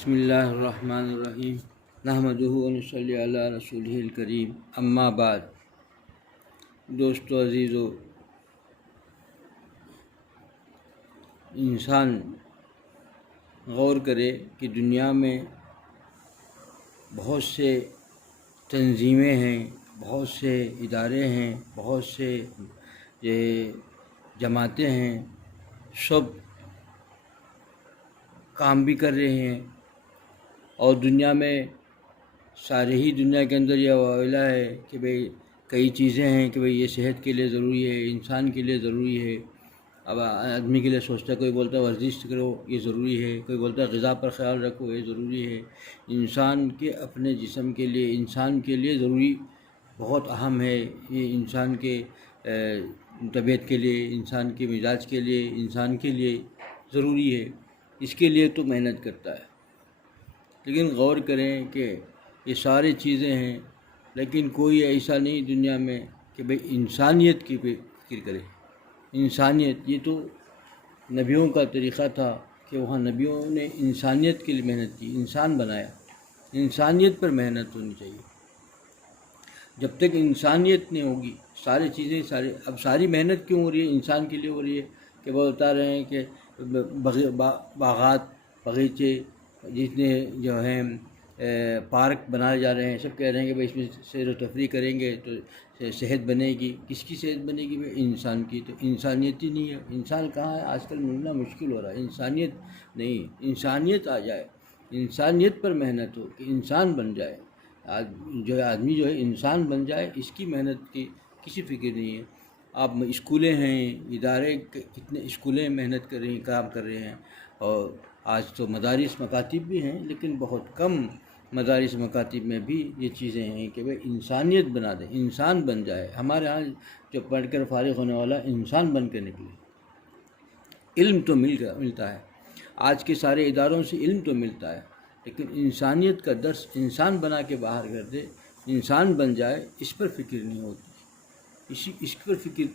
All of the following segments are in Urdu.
بسم اللہ الرحمن الرحیم نحمدہ و نصلی علی رسولہ الکریم اما بعد۔ دوستو عزیزو، انسان غور کرے کہ دنیا میں بہت سے تنظیمیں ہیں، بہت سے ادارے ہیں، بہت سے جماعتیں ہیں، سب کام بھی کر رہے ہیں، اور دنیا میں سارے ہی دنیا کے اندر یہ واویلا ہے کہ بھئی کئی چیزیں ہیں کہ بھئی یہ صحت کے لیے ضروری ہے، انسان کے لیے ضروری ہے۔ اب آدمی کے لیے سوچتا ہے، کوئی بولتا ہے ورزش کرو یہ ضروری ہے، کوئی بولتا ہے غذا پر خیال رکھو یہ ضروری ہے۔ انسان کے اپنے جسم کے لیے، انسان کے لیے ضروری بہت اہم ہے، یہ انسان کے طبیعت کے لیے، انسان کے مزاج کے لیے، انسان کے لیے ضروری ہے۔ اس کے لیے تو محنت کرتا ہے، لیکن غور کریں کہ یہ ساری چیزیں ہیں، لیکن کوئی ایسا نہیں دنیا میں کہ بھئی انسانیت کی فکر کرے۔ انسانیت، یہ تو نبیوں کا طریقہ تھا کہ وہاں نبیوں نے انسانیت کے لیے محنت کی، انسان بنایا۔ انسانیت پر محنت ہونی چاہیے۔ جب تک انسانیت نہیں ہوگی، اب ساری محنت کیوں ہو رہی ہے؟ انسان کے لیے ہو رہی ہے کہ وہ بتا رہے ہیں کہ باغات، باغیچے جتنے جو ہیں، پارک بنائے جا رہے ہیں، سب کہہ رہے ہیں کہ بھئی اس میں سیر و تفریح کریں گے تو صحت بنے گی۔ کس کی صحت بنے گی؟ بھئی انسان کی۔ تو انسانیت ہی نہیں ہے۔ انسان کہاں ہے؟ آج کل ملنا مشکل ہو رہا ہے۔ انسانیت نہیں، انسانیت آ جائے، انسانیت پر محنت ہو کہ انسان بن جائے، آدمی جو ہے انسان بن جائے، اس کی محنت کی کسی فکر نہیں ہے۔ آپ اسکولیں ہیں، ادارے، کتنے اسکولیں محنت کر رہی ہیں، کام کر رہے ہیں، اور آج تو مدارس مکاتب بھی ہیں، لیکن بہت کم مدارس مکاتب میں بھی یہ چیزیں ہیں کہ بھئی انسانیت بنا دیں، انسان بن جائے۔ ہمارے ہاں جو پڑھ کر فارغ ہونے والا انسان بن کے نکلے۔ علم تو ملتا ہے، آج کے سارے اداروں سے علم تو ملتا ہے، لیکن انسانیت کا درس انسان بنا کے باہر کر دے، انسان بن جائے، اس پر فکر نہیں ہوتی۔ اس پر فکر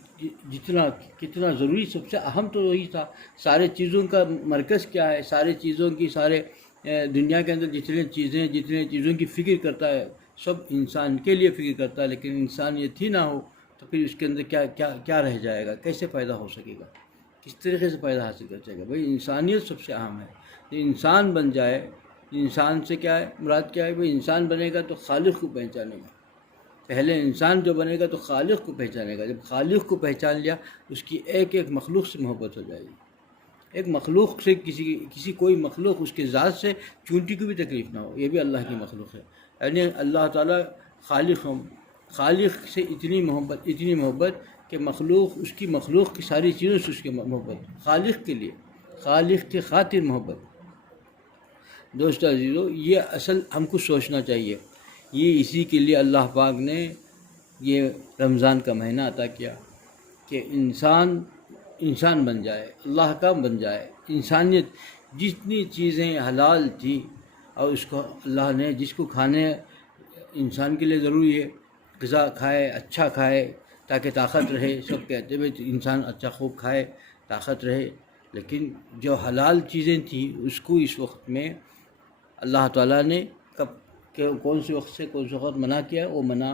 کتنا ضروری، سب سے اہم تو وہی تھا۔ سارے چیزوں کا مرکز کیا ہے؟ سارے چیزوں کی، سارے دنیا کے اندر جتنے چیزوں کی فکر کرتا ہے، سب انسان کے لیے فکر کرتا ہے، لیکن انسانیت ہی نہ ہو تو پھر اس کے اندر کیا رہ جائے گا؟ کیسے فائدہ ہو سکے گا؟ کس طریقے سے فائدہ حاصل کر سکے گا؟ بھئی انسانیت سب سے اہم ہے۔ تو انسان بن جائے۔ انسان سے کیا ہے مراد؟ کیا ہے؟ بھئی انسان بنے گا تو خالق کو پہچانے گا۔ پہلے انسان جو بنے گا تو خالق کو پہچانے گا۔ جب خالق کو پہچان لیا، اس کی ایک مخلوق سے محبت ہو جائے گی۔ ایک مخلوق سے، کوئی مخلوق اس کے ذات سے چونٹی کو بھی تکلیف نہ ہو، یہ بھی اللہ کی مخلوق ہے۔ یعنی اللہ تعالیٰ خالق سے اتنی محبت کہ اس کی مخلوق کی ساری چیزوں سے اس کی محبت، خالق کے لیے، خالق کی خاطر محبت۔ دوستو عزیزو، یہ اصل ہم کو سوچنا چاہیے۔ یہ اسی کے لیے اللہ پاک نے یہ رمضان کا مہینہ عطا کیا کہ انسان بن جائے، اللہ کا بن جائے۔ انسانیت، جتنی چیزیں حلال تھی اور اس کو اللہ نے، جس کو کھانے انسان کے لیے ضروری ہے، غذا کھائے، اچھا کھائے تاکہ طاقت رہے۔ سب کہتے ہیں انسان اچھا خوب کھائے طاقت رہے، لیکن جو حلال چیزیں تھیں اس کو اس وقت میں اللہ تعالیٰ نے کون سے وقت منع کیا؟ وہ منع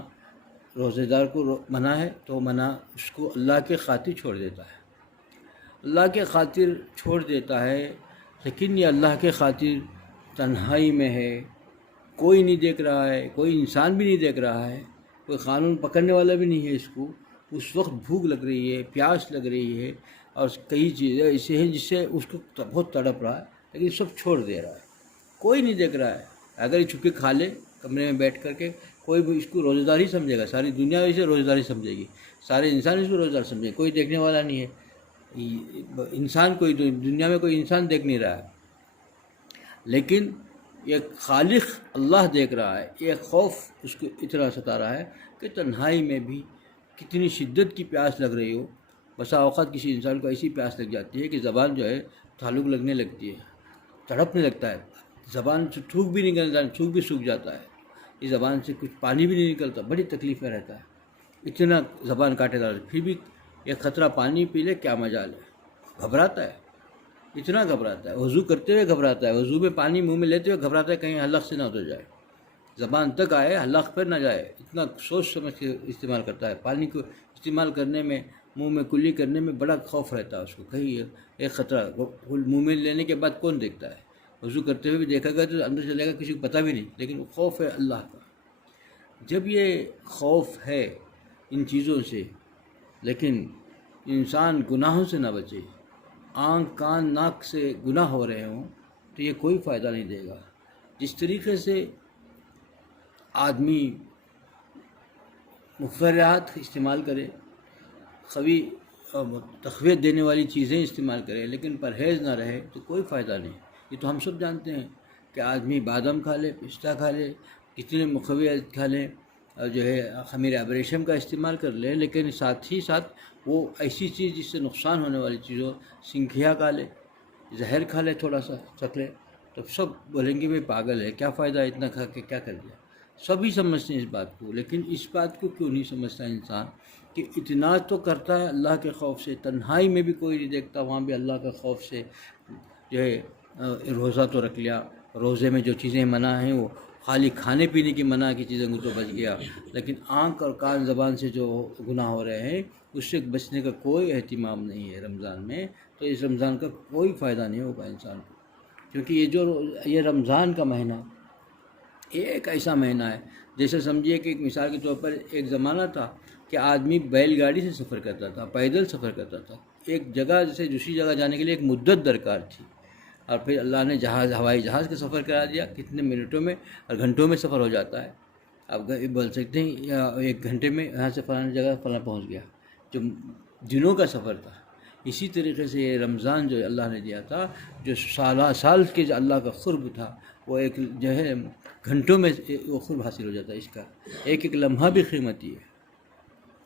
روزے دار کو منع ہے، تو منع اس کو اللہ کے خاطر چھوڑ دیتا ہے، اللہ کے خاطر چھوڑ دیتا ہے۔ لیکن یہ اللہ کے خاطر تنہائی میں ہے، کوئی نہیں دیکھ رہا ہے، کوئی انسان بھی نہیں دیکھ رہا ہے، کوئی قانون پکڑنے والا بھی نہیں ہے اس کو۔ اس وقت بھوک لگ رہی ہے، پیاس لگ رہی ہے، اور کئی چیزیں ایسے ہیں جس سے اس کو بہت تڑپ رہا ہے، لیکن سب چھوڑ دے رہا ہے، کوئی نہیں دیکھ رہا ہے۔ اگر یہ چھپ کے کھا لے کمرے میں بیٹھ کر کے، کوئی بھی اس کو روزہ دار ہی سمجھے گا، ساری دنیا اسے روزہ دار ہی سمجھے گی، سارے انسان اس کو روزہ دار سمجھے گا، کوئی دیکھنے والا نہیں ہے۔ انسان کوئی دنیا میں کوئی انسان دیکھ نہیں رہا ہے، لیکن یہ خالق اللہ دیکھ رہا ہے۔ یہ خوف اس کو اتنا ستا رہا ہے کہ تنہائی میں بھی کتنی شدت کی پیاس لگ رہی ہو۔ بسا اوقات کسی انسان کو ایسی پیاس لگ جاتی ہے کہ زبان جو ہے تعلق لگنے لگتی ہے، تڑپنے لگتا ہے، زبان سے تھوک بھی نکلتا ہے، تھوک بھی سوکھ جاتا ہے، اس زبان سے کچھ پانی بھی نہیں نکلتا، بڑی تکلیف میں رہتا ہے، اتنا زبان کاٹے دار۔ پھر بھی ایک قطرہ پانی پی لے کیا مجال ہے، گھبراتا ہے۔ اتنا گھبراتا ہے، وضو کرتے ہوئے گھبراتا ہے، وضو میں پانی منہ میں لیتے ہوئے گھبراتا ہے کہیں حلق سے نہ اتر جائے، زبان تک آئے حلق پر نہ جائے، اتنا سوچ سمجھ کے استعمال کرتا ہے۔ پانی کو استعمال کرنے میں، منہ میں کلی کرنے میں بڑا خوف رہتا ہے اس کو، کہیں ایک خطرہ، منہ میں لینے کے بعد کون دیکھتا ہے؟ وضو کرتے ہوئے بھی دیکھا گیا تو اندر چلے گا، کسی کو پتہ بھی نہیں، لیکن وہ خوف ہے اللہ کا۔ جب یہ خوف ہے ان چیزوں سے، لیکن انسان گناہوں سے نہ بچے، آنکھ کان ناک سے گناہ ہو رہے ہوں تو یہ کوئی فائدہ نہیں دے گا۔ جس طریقے سے آدمی مفرحات استعمال کرے، خوی تقویت دینے والی چیزیں استعمال کرے، لیکن پرہیز نہ رہے تو کوئی فائدہ نہیں۔ یہ تو ہم سب جانتے ہیں کہ آدمی بادام کھا لے، پستہ کھا لے، کتنے مقویات کھا لے، اور جو ہے خمیر ابریشم کا استعمال کر لے، لیکن ساتھ ہی ساتھ وہ ایسی چیز جس سے نقصان ہونے والی چیزوں، سنکھیا کھا لے، زہر کھا لے، تھوڑا سا چکھ لے، تو سب بولیں گے میں پاگل ہے، کیا فائدہ اتنا کھا کے کیا کر دیا۔ سبھی سمجھتے ہیں اس بات کو، لیکن اس بات کو کیوں نہیں سمجھتا انسان کہ اتنا تو کرتا ہے اللہ کے خوف سے، تنہائی میں بھی کوئی نہیں دیکھتا، وہاں بھی اللہ کے خوف سے جو ہے روزہ تو رکھ لیا، روزے میں جو چیزیں منع ہیں وہ خالی کھانے پینے کی منع کی چیزیں کو تو بچ گیا، لیکن آنکھ اور کان زبان سے جو گناہ ہو رہے ہیں اس سے بچنے کا کوئی اہتمام نہیں ہے رمضان میں۔ تو اس رمضان کا کوئی فائدہ نہیں ہوگا انسان کو، کیونکہ یہ رمضان کا مہینہ یہ ایک ایسا مہینہ ہے، جیسے سمجھیے کہ ایک مثال کے طور پر ایک زمانہ تھا کہ آدمی بیل گاڑی سے سفر کرتا تھا، پیدل سفر کرتا تھا، ایک جگہ سے دوسری جگہ جانے کے لیے ایک مدت درکار تھی، اور پھر اللہ نے ہوائی جہاز کا سفر کرا دیا، کتنے منٹوں میں اور گھنٹوں میں سفر ہو جاتا ہے۔ اب بول سکتے ہیں یا ایک گھنٹے میں یہاں سے فلاں جگہ فلاں پہنچ گیا، جو دنوں کا سفر تھا۔ اسی طریقے سے یہ رمضان جو اللہ نے دیا تھا، جو سال کے جو اللہ کا قرب تھا، وہ ایک جو ہے گھنٹوں میں وہ قرب حاصل ہو جاتا ہے۔ اس کا ایک ایک لمحہ بھی قیمتی ہے۔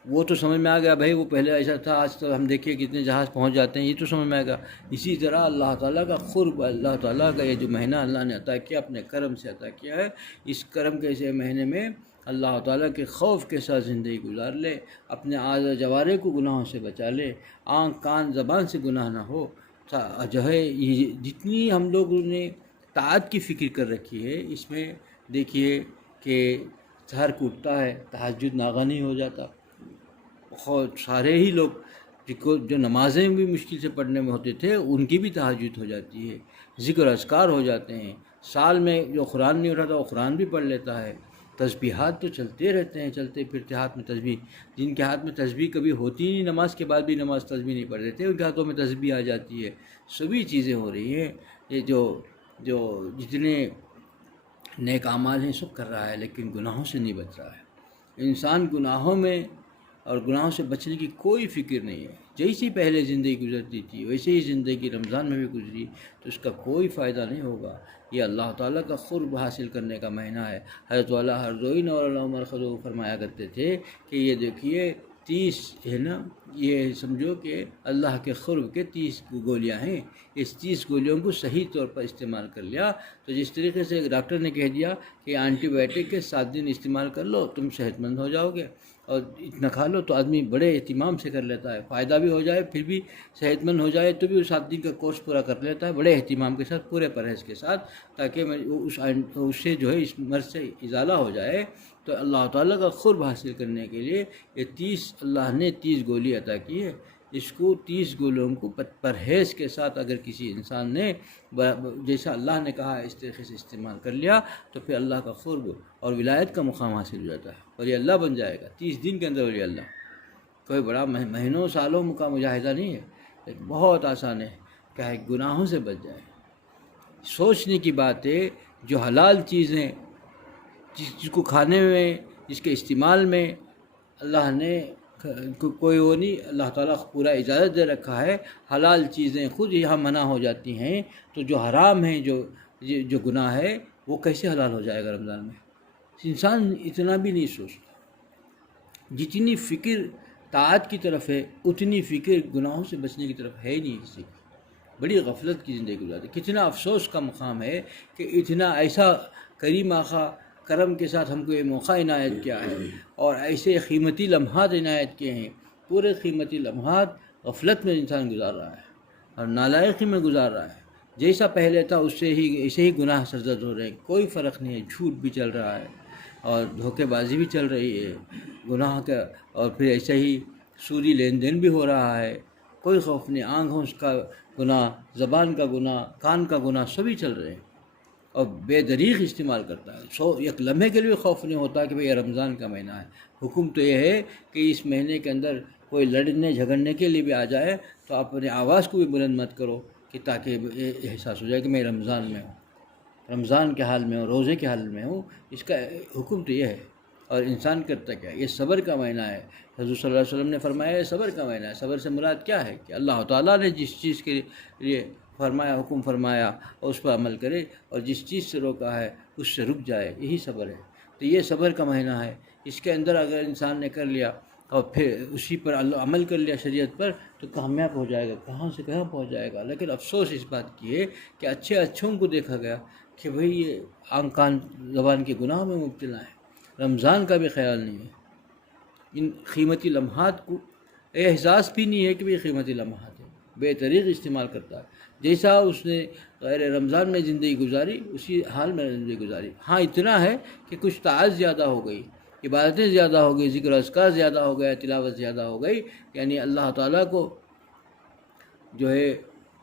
وہ تو سمجھ میں آ گیا بھائی، وہ پہلے ایسا تھا، آج تو ہم دیکھیے کتنے جہاز پہنچ جاتے ہیں، یہ تو سمجھ میں آئے گا۔ اسی طرح اللہ تعالیٰ کا قرب، اللہ تعالیٰ کا یہ جو مہینہ اللہ نے عطا کیا، اپنے کرم سے عطا کیا ہے، اس کرم کے ایسے مہینے میں اللہ تعالیٰ کے خوف کے ساتھ زندگی گزار لے، اپنے اعضاء جوارح کو گناہوں سے بچا لے، آنکھ کان زبان سے گناہ نہ ہو، جو ہے یہ جتنی ہم لوگوں نے طاعت کی فکر کر رکھی ہے، اس میں دیکھیے کہ سحر کو اٹھتا ہے، تہجد ناغہ نہیں ہو جاتا، بہت سارے ہی لوگ جو نمازیں بھی مشکل سے پڑھنے میں ہوتے تھے ان کی بھی تہجد ہو جاتی ہے، ذکر اذکار ہو جاتے ہیں، سال میں جو قرآن نہیں اٹھاتا وہ قرآن بھی پڑھ لیتا ہے، تسبیحات تو چلتے رہتے ہیں، چلتے پھرتے ہاتھ میں تسبیح، جن کے ہاتھ میں تسبیح کبھی ہوتی نہیں، نماز کے بعد بھی نماز تسبیح نہیں پڑھ دیتے، ان کے ہاتھوں میں تسبیح آ جاتی ہے۔ سبھی چیزیں ہو رہی ہیں، یہ جو جتنے نیک اعمال ہیں سب کر رہا ہے، لیکن گناہوں سے نہیں بچ رہا ہے۔ انسان گناہوں میں اور گناہوں سے بچنے کی کوئی فکر نہیں ہے، جیسی پہلے زندگی گزرتی تھی ویسے ہی زندگی رمضان میں بھی گزری تو اس کا کوئی فائدہ نہیں ہوگا۔ یہ اللہ تعالیٰ کا قرب حاصل کرنے کا مہینہ ہے۔ حضرت والا ہرزوئی اور عمر خضو فرمایا کرتے تھے کہ یہ دیکھیے 30 ہے نا، یہ سمجھو کہ اللہ کے قرب کے 30 گولیاں ہیں، اس 30 گولیوں کو صحیح طور پر استعمال کر لیا تو جس طریقے سے ڈاکٹر نے کہہ دیا کہ اینٹی بائیوٹک کے 7 دن استعمال کر لو تم صحت مند ہو جاؤ گے، اور اتنا کھا لو، تو آدمی بڑے اہتمام سے کر لیتا ہے، فائدہ بھی ہو جائے پھر بھی صحت مند ہو جائے تو بھی 7 دن کا کورس پورا کر لیتا ہے بڑے اہتمام کے ساتھ، پورے پرہیز کے ساتھ، تاکہ اس سے جو ہے اس مرض سے ازالہ ہو جائے۔ تو اللہ تعالیٰ کا قرب حاصل کرنے کے لیے یہ 30 اللہ نے 30 گولی عطا کی ہے، اس کو 30 گولیوں کو پرہیز کے ساتھ اگر کسی انسان نے جیسا اللہ نے کہا اس طریقے سے استعمال کر لیا تو پھر اللہ کا قرب اور ولایت کا مقام حاصل ہو جاتا ہے، اور یہ اللہ بن جائے گا 30 دن کے اندر۔ ولی اللہ کوئی بڑا مہینوں سالوں کا مجاہدہ نہیں ہے، لیکن بہت آسان ہے کہ گناہوں سے بچ جائے۔ سوچنے کی بات ہے، جو حلال چیزیں جس کو کھانے میں، جس کے استعمال میں اللہ نے کوئی وہ نہیں، اللہ تعالیٰ پورا اجازت دے رکھا ہے، حلال چیزیں خود یہاں منع ہو جاتی ہیں، تو جو حرام ہیں، جو گناہ ہے وہ کیسے حلال ہو جائے گا رمضان میں؟ انسان اتنا بھی نہیں سوچتا۔ جتنی فکر طاعت کی طرف ہے اتنی فکر گناہوں سے بچنے کی طرف ہے ہی نہیں کسی کی، بڑی غفلت کی زندگی گزارتے۔ کتنا افسوس کا مقام ہے کہ اتنا ایسا کریم آقا کرم کے ساتھ ہم کو یہ موقع عنایت کیا ہے، اور ایسے قیمتی لمحات عنایت کیے ہیں، پورے قیمتی لمحات غفلت میں انسان گزار رہا ہے۔ اور نالائقی میں گزار رہا ہے، جیسا پہلے تھا اس سے ہی ایسے ہی گناہ سرزد ہو رہے ہیں، کوئی فرق نہیں ہے، جھوٹ بھی چل رہا ہے اور دھوکے بازی بھی چل رہی ہے گناہ کا، اور پھر ایسے ہی سودی لین دین بھی ہو رہا ہے، کوئی خوف نہیں، آنکھوں کا گناہ، زبان کا گناہ، کان کا گناہ سبھی چل رہے ہیں، اور بے دریغ استعمال کرتا ہے، ایک لمحے کے لیے خوف نہیں ہوتا کہ بھئی یہ رمضان کا مہینہ ہے۔ حکم تو یہ ہے کہ اس مہینے کے اندر کوئی لڑنے جھگڑنے کے لیے بھی آ جائے تو آپ اپنی آواز کو بھی بلند مت کرو، کہ تاکہ یہ احساس ہو جائے کہ میں رمضان میں ہوں، رمضان کے حال میں ہوں، روزے کے حال میں ہوں۔ اس کا حکم تو یہ ہے، اور انسان کرتا کیا ہے؟ یہ صبر کا مہینہ ہے۔ حضور صلی اللہ علیہ وسلم نے فرمایا یہ صبر کا مہینہ ہے۔ صبر سے مراد کیا ہے؟ کہ اللہ تعالیٰ نے جس چیز کے لیے فرمایا، حکم فرمایا، اور اس پر عمل کرے، اور جس چیز سے روکا ہے اس سے رک جائے، یہی صبر ہے۔ تو یہ صبر کا مہینہ ہے، اس کے اندر اگر انسان نے کر لیا اور پھر اسی پر عمل کر لیا شریعت پر، تو کامیاب ہو جائے گا، کہاں سے کہاں پہنچ جائے گا۔ لیکن افسوس اس بات کی ہے کہ اچھے اچھوں کو دیکھا گیا کہ بھئی یہ آنکھ کان زبان کے گناہ میں مبتلا ہے، رمضان کا بھی خیال نہیں ہے، ان قیمتی لمحات کو احساس بھی نہیں ہے کہ یہ قیمتی لمحات ہیں، بے طریق استعمال کرتا ہے۔ جیسا اس نے غیر رمضان میں زندگی گزاری اسی حال میں زندگی گزاری۔ ہاں اتنا ہے کہ کچھ طاعت زیادہ ہو گئی، عبادتیں زیادہ ہو گئی، ذکر و اذکار زیادہ ہو گیا، تلاوت زیادہ ہو گئی، یعنی اللہ تعالیٰ کو جو ہے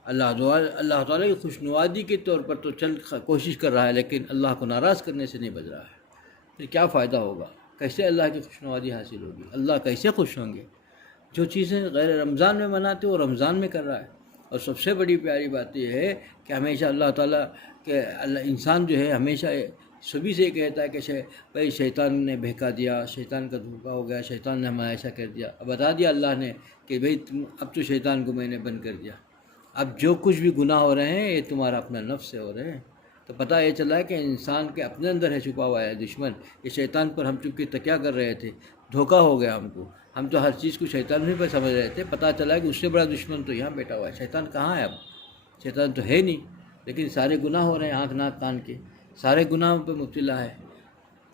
اللہ تعالیٰ کی خوشنودی کے طور پر تو کوشش کر رہا ہے، لیکن اللہ کو ناراض کرنے سے نہیں بچ رہا ہے۔ پھر کیا فائدہ ہوگا؟ کیسے اللہ کی خوشنودی حاصل ہوگی؟ اللہ کیسے خوش ہوں گے؟ جو چیزیں غیر رمضان میں مناتے وہ رمضان میں کر رہا ہے۔ اور سب سے بڑی پیاری بات یہ ہے کہ ہمیشہ اللہ تعالیٰ کے انسان جو ہے ہمیشہ سبھی سے کہتا ہے کہ بھائی شیطان نے بہکا دیا، شیطان کا دھوکا ہو گیا، شیطان نے ہمارا ایسا کر دیا۔ اب بتا دیا اللہ نے کہ بھئی اب تو شیطان کو میں نے بند کر دیا، اب جو کچھ بھی گناہ ہو رہے ہیں یہ تمہارا اپنا نفس سے ہو رہے ہیں۔ تو پتہ یہ چلا ہے کہ انسان کے اپنے اندر ہے چھپا ہوا ہے دشمن۔ یہ شیطان پر ہم چونکہ تکیہ کر رہے تھے، دھوکا ہو گیا ہم کو، ہم تو ہر چیز کو شیطان ہی پر سمجھ رہے تھے، پتہ چلا کہ اس سے بڑا دشمن تو یہاں بیٹھا ہوا ہے۔ شیطان کہاں ہے؟ اب شیطان تو ہے نہیں، لیکن سارے گناہ ہو رہے ہیں، آنکھ ناک کان کے سارے گناہوں پہ مبتلا ہے،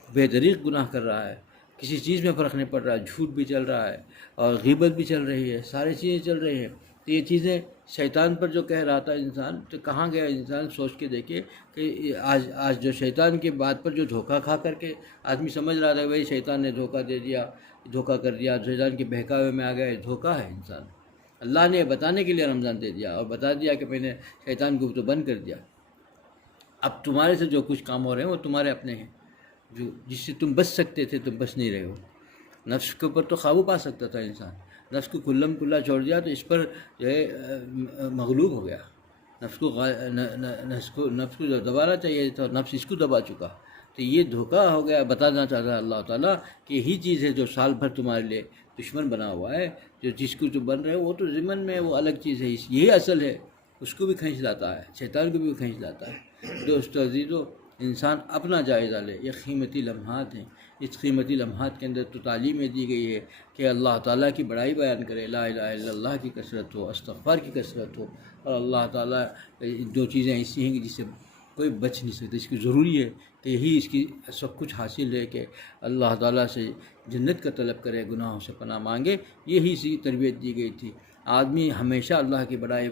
بے دریغ گناہ کر رہا ہے، کسی چیز میں فرق نہیں پڑ رہا ہے، جھوٹ بھی چل رہا ہے اور غیبت بھی چل رہی ہے، ساری چیزیں چل رہی ہیں۔ تو یہ چیزیں شیطان پر جو کہہ رہا تھا انسان، تو کہاں گیا انسان؟ سوچ کے دیکھے کہ آج جو شیطان کی بات پر جو دھوکا کھا کر کے آدمی سمجھ رہا تھا کہ بھائی شیطان نے دھوکا دے دیا، دھوکا کر دیا، شیطان کے بہکاوے میں آ گئے، دھوکا ہے انسان۔ اللہ نے بتانے کے لیے رمضان دے دیا اور بتا دیا کہ میں نے شیطان کو تو بند کر دیا، اب تمہارے سے جو کچھ کام ہو رہے ہیں وہ تمہارے اپنے ہیں، جس سے تم بچ سکتے تھے تم بچ نہیں رہے ہو۔ نفس کے اوپر تو قابو پا سکتا تھا انسان، نفس کو کھلم کھلا چھوڑ دیا تو اس پر جو ہے مغلوب ہو گیا۔ نفس کو جو دبانا چاہیے تھا، نفس اس کو دبا چکا، تو یہ دھوکا ہو گیا۔ بتانا چاہتا ہے اللہ تعالیٰ کہ یہی چیز ہے جو سال بھر تمہارے لیے دشمن بنا ہوا ہے، جو جس کو جو بن رہے وہ تو ضمن میں وہ الگ چیز ہے، یہی اصل ہے، اس کو بھی کھینچ لاتا ہے، شیطان کو بھی کھینچ لاتا ہے۔ دوست عزیزو، انسان اپنا جائزہ لے، یہ قیمتی لمحات ہیں، اس قیمتی لمحات کے اندر تو تعلیمیں دی گئی ہے کہ اللہ تعالیٰ کی بڑائی بیان کرے، لا الہ الا اللہ کی کثرت ہو، استغفار کی کثرت ہو، اور اللہ تعالیٰ دو چیزیں ایسی ہیں کہ جس سے کوئی بچ نہیں سکتا، اس کی ضروری ہے کہ یہی اس کی سب کچھ حاصل ہے کہ اللہ تعالیٰ سے جنت کا طلب کرے، گناہوں سے پناہ مانگے، یہی سی تربیت دی گئی تھی۔ آدمی ہمیشہ اللہ کی بڑائی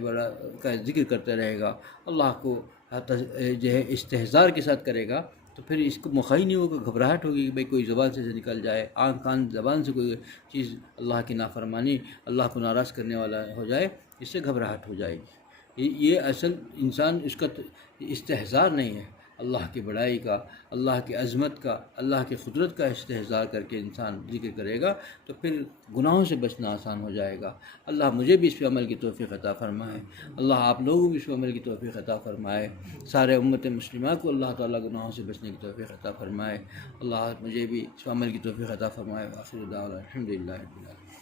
کا ذکر کرتا رہے گا، اللہ کو جو ہے استحضار کے ساتھ کرے گا، تو پھر اس کو موقع ہی نہیں ہوگا، گھبراہٹ ہوگی کہ بھئی کوئی زبان سے نکل جائے، آنکھ کان زبان سے کوئی چیز اللہ کی نافرمانی، اللہ کو ناراض کرنے والا ہو جائے، اس سے گھبراہٹ ہو جائے گی۔ یہ اصل انسان اس کا استحضار نہیں ہے، اللہ کی بڑائی کا، اللہ کی عظمت کا، اللہ کی قدرت کا استحضار کر کے انسان ذکر کرے گا تو پھر گناہوں سے بچنا آسان ہو جائے گا۔ اللہ مجھے بھی اس پہ عمل کی توفیق عطا فرمائے، اللہ آپ لوگوں کو بھی اس پہ عمل کی توفیق عطا فرمائے، سارے امت مسلمہ کو اللہ تعالیٰ گناہوں سے بچنے کی توفیق عطا فرمائے، اللہ مجھے بھی اس پہ عمل کی توفیق عطا فرمائے۔ آخر دعوانا الحمدللہ رب العالمین۔